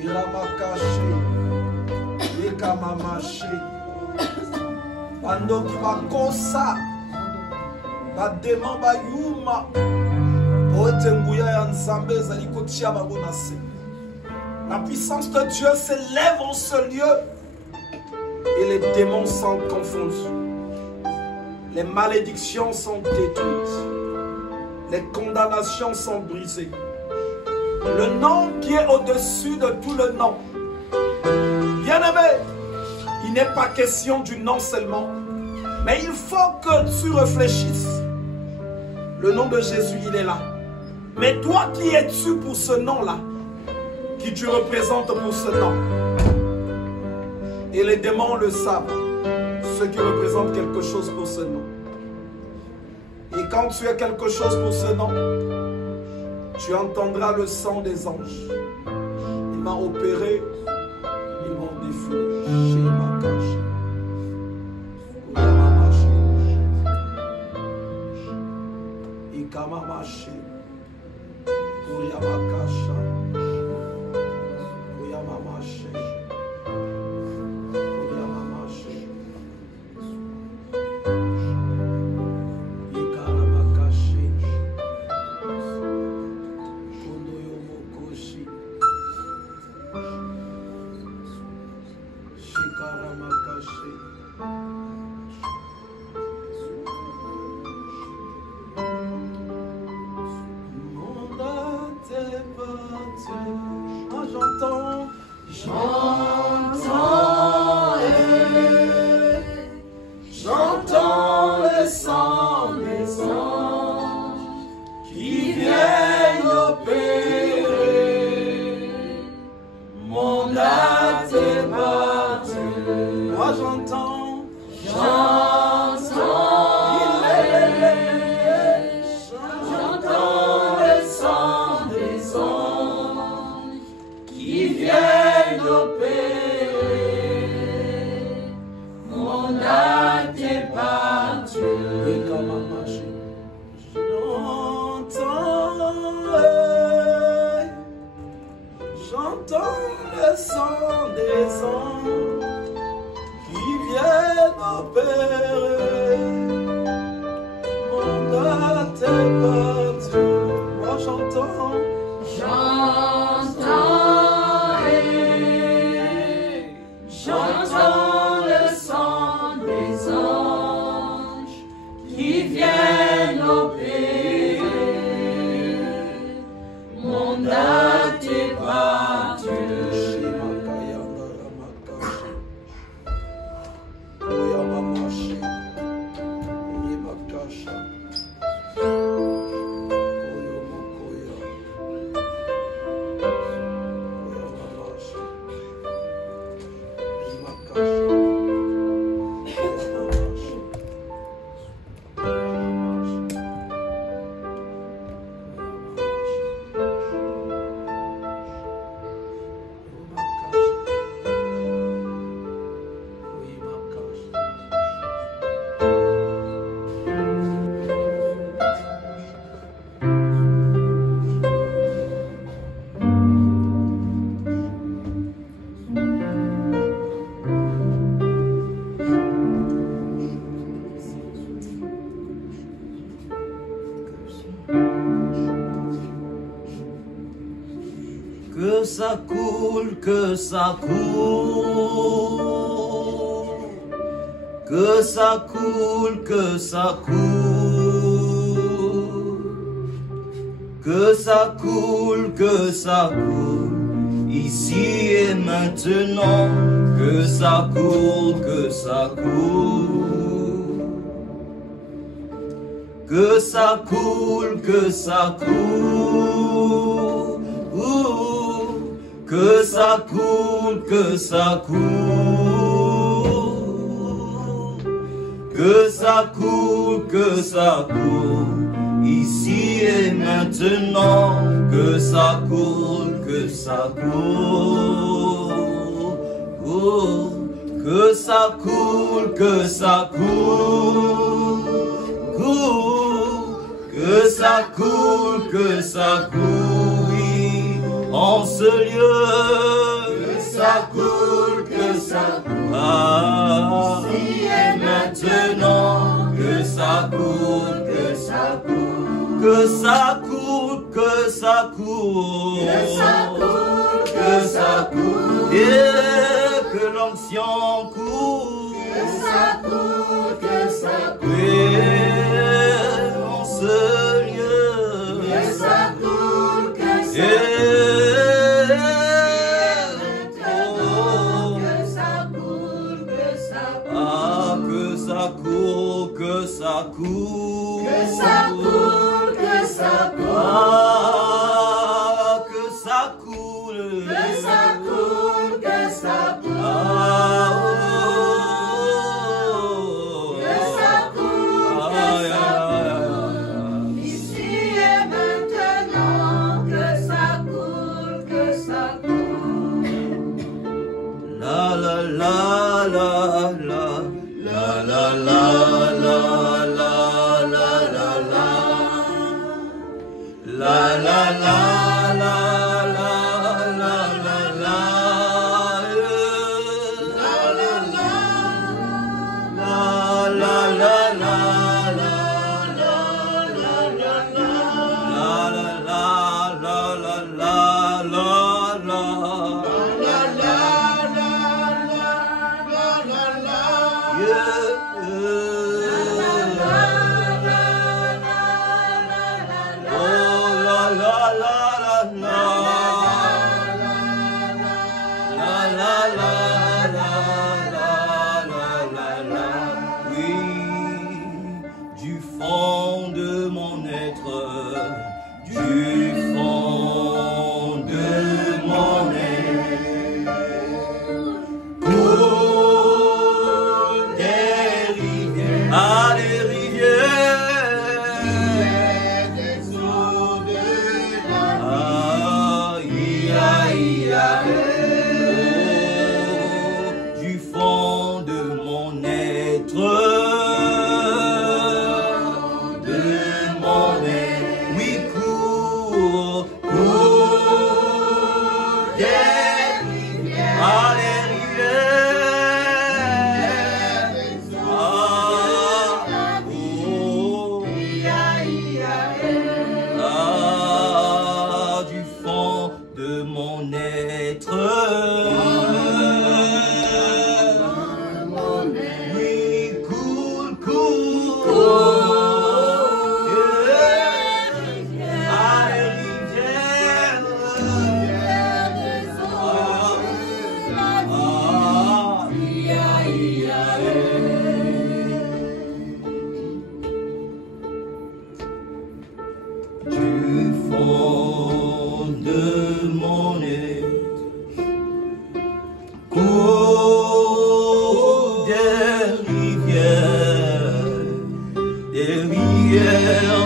Iramakashi, Ikamamashi, Ando Kimakosa, Badema Bayuma, Oetenguya Yansambé Zalikotia Babonase. La puissance de Dieu s'élève en ce lieu et les démons sont confondus. Les malédictions sont détruites. Les condamnations sont brisées. Le nom qui est au-dessus de tout le nom. Bien-aimé, il n'est pas question du nom seulement, mais il faut que tu réfléchisses. Le nom de Jésus, il est là. Mais toi, qui es-tu pour ce nom-là? Qui tu représentes pour ce nom? Et les démons le savent, ceux qui représentent quelque chose pour ce nom. Et quand tu es quelque chose pour ce nom, tu entendras le sang des anges. Il m'a opéré, ils m'ont défilé. Chez ma cache. Ikamamashi. Kuyamakasha. Kuyamamashi. Kuyamamashi. Ikaramakashi. Kundoyomokoshi. Shikaramakashi. J'entends, j'entends le sang des anges qui viennent opérer. Mon âme est battue. Moi j'entends, j'entends le sang des anges qui viennent opérer. Mon âme est battue. Et comme un marché, j'entends le sang des anges qui viennent opérer. Mon âme est battue. Moi j'entends. J'entends le sang des anges qui viennent opérer. Mon âme est battue. Que ça coule, que ça coule, que ça coule, que ça coule, que ça coule, que ça coule, ici et maintenant, que ça coule, que ça coule, que ça coule, que ça coule, que ça coule, que ça coule, que ça coule, que ça coule, ici et maintenant, que ça coule, que ça coule, que ça coule, que ça coule, que ça coule, que ça coule, en ce lieu. que ça coule, que ça coule, que ça coule, et que l'onction coule, que ça coule, que ça coule, et en ce lieu, que ça coule, que ça coule, que ça coule, ah, que ça coule, que ça coule, que ça coule, que ça coule, ah, que ça coule, que ça coule, que ça coule, ah, oh, que ça coule, aïe, que ça coule, ici et maintenant, que ça coule, que ça coule. la la la la la la la la la la la la la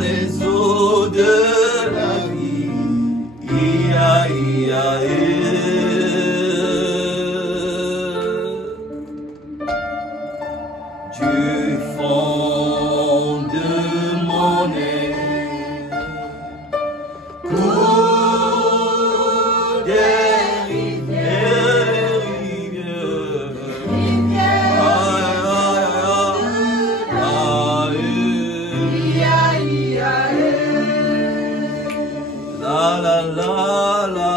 Des eaux de la vie, du fond de mon être coule des rivières, la la la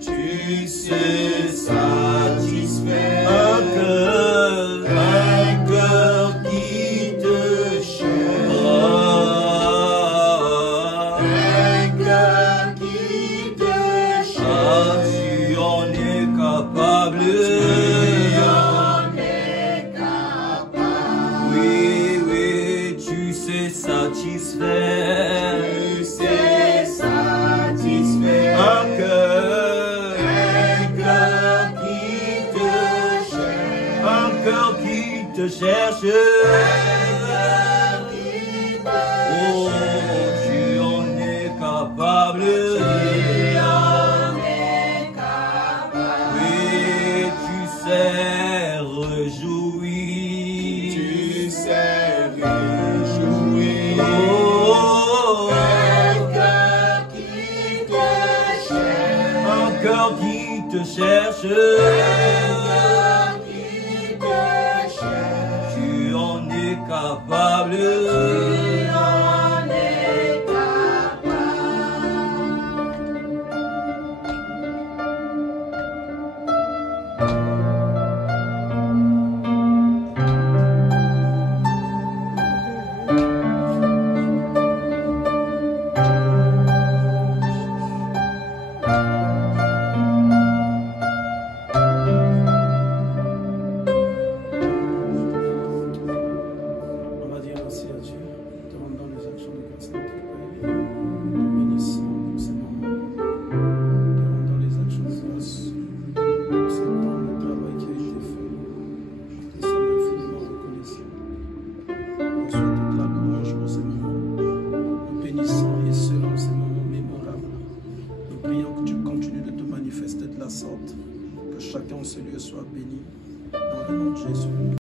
tu sais satisfaire un cœur qui te cherche, un cœur qui te cherche, tu en es capable, tu en es capable. satisfait. Tu sais satisfaire Un cœur qui te cherche. Un cœur qui te cherche. Oh, tu en es capable. Oui, tu sais réjouir. Tu sais réjouir. Oh, Un cœur qui te cherche. un cœur qui te cherche. Tu en es capable. On va dire merci à Dieu, te rendant les actions de grâce dans tes pères, te bénissant pour ces moments, te rendant les actions de grâce pour ce temps de travail qui a été fait, te sommes infiniment reconnaissants. Reçois toute la louange pour ces moments, nous bénissant et selon ces moments mémorables. Nous prions que tu continues de te manifester de la sorte, que chacun en ce lieu soit béni, dans le nom de Jésus.